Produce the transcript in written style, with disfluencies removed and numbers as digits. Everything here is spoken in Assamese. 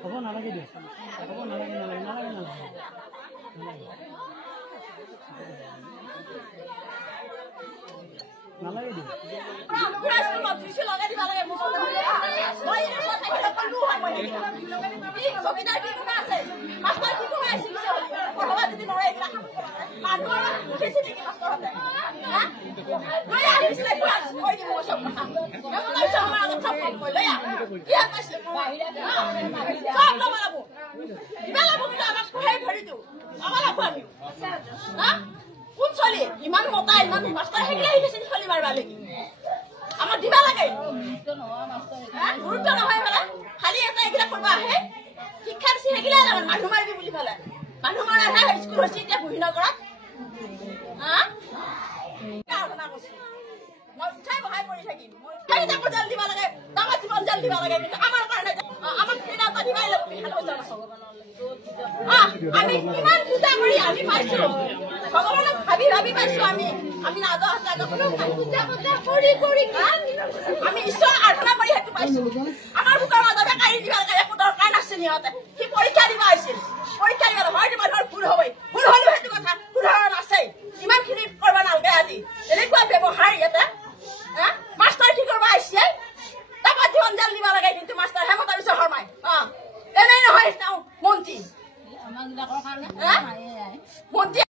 Apa nalagi dia? Apa nalagi? Nalagi dia. ইমান মতা ইমান মাস্টাৰ হেগিলা আহিছে চলি মাৰবা লাগি আমাৰ দিবা লাগে গুৰুত্ব নহয় মানে খালি এটা এগিলা কৰবা আহে শিক্ষা দিছে হেগিলা মানুহ মাৰিবি বুলি ভালে মানুহ মাৰা স্কুল হৈছে এতিয়া বিভিন্ন কৰা মই উঠাই বহাই কৰি থাকিম মই জল দিবা লাগে ডাঙৰ জীৱন জল দিবা লাগে আমাৰ কাৰণে আমাক সেনা এটা দিবাই আমি কিমান পূজা কৰি আমি পাইছো ভগৱানক ভাবি ভাবি পাইছো আমি নাদহ পূজা কৰি কৰি আমি ঈশ্বৰ আৰাধনা কৰি সেইটো পাইছো আমাৰ বুকৰ মাজতে কাঢ়ি দিবা লাগে একো দৰকাৰ নাছিল সিহঁতে সি পৰীক্ষা দিবা আহিছিল পৰীক্ষা দিবা হয়তো মানুহৰ ভুল হবই ভুল হলেও সেইটো কথা উদাহৰণ আছে ইমানখিনি কৰিব নালাগে আজি এনেকুৱা ব্যৱহাৰ ইয়াতে মাষ্টাৰ কি কৰিব আহিছে তাৰপৰা জীৱন জাল দিব লাগে কিন্তু মাষ্টাৰ হেমন্ত বিশ্ব শৰ্মাই এনেই নহয় মন্ত্ৰী মন্ত্ৰী